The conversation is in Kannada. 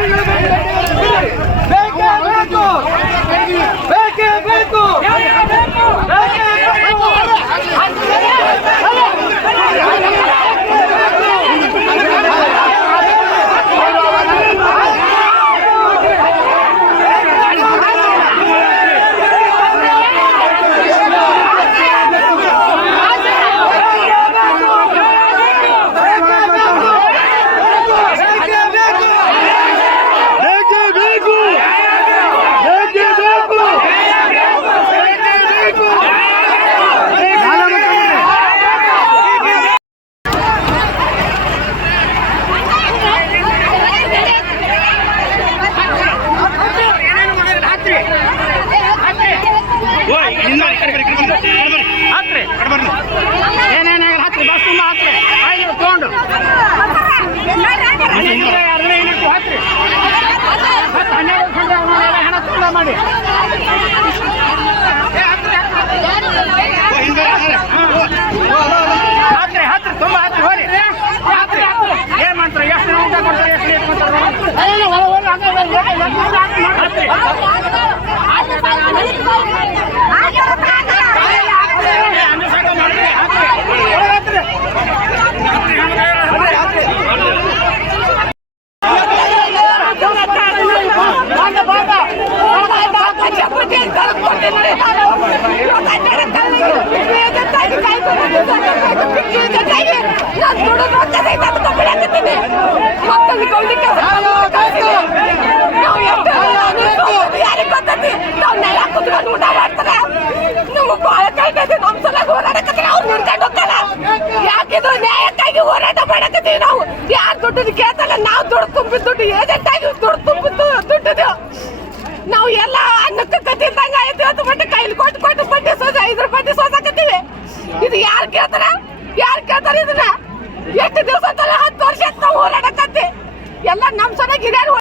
Vem cá, Marco! ಎರಡನೇ ಯೂನಿಟ್ ಹಾಕ್ರಿ ಹತ್ತು. ಹನ್ನೆರಡು ಗಂಟೆ ಹಣ ಸಂಗ್ರಹ ಮಾಡಿ ಹಾಕ್ರಿ ಹಾಕ್ರಿ ತುಂಬ ಹಾಕ್ರಿ ಹೋರಿ ಹಾಕ್ರಿ ಏನು ಮಾಡ್ತಾರೆ ಎಷ್ಟು ಊಟ ಕೊಡ್ತಾರೆ ಎಷ್ಟು ರೇಟ್ ಮಾಡ್ತಾರೆ ಹೋರಾಟ ಮಾಡಕತ್ತೀವಿ ನಾವು ಯಾರು ದುಡ್ಡು ಕೇಳ್ತಲ್ಲ ನಾವು ದುಡ್ಡು ತುಂಬಿದ ದುಡ್ಡು ಏಜೆಂಟ್ ದುಡ್ಡು ತುಂಬಿದ್ದು ದುಡ್ಡು ನಾವು ಎಲ್ಲ ಅನ್ನಕ್ಕೆ ಕತ್ತಿದ್ದಂಗ ಆಯ್ತು ಇವತ್ತು ಬಟ್ಟೆ ಕೈಲಿ ಕೊಟ್ಟು ಕೊಟ್ಟು ಬಡ್ಡಿ ಸೋಜ ಐದ್ರ ಬಡ್ಡಿ ಇದು ಯಾರು ಕೇಳ್ತಾರ? ಯಾರು ಕೇಳ್ತಾರ ಇದನ್ನ? ಎಷ್ಟು ದಿವಸ ಹತ್ತು ವರ್ಷ ನಾವು ಹೋರಾಡಕತ್ತಿ? ಎಲ್ಲ ನಮ್ಮ ಸಲ ಹಿರಿಯರು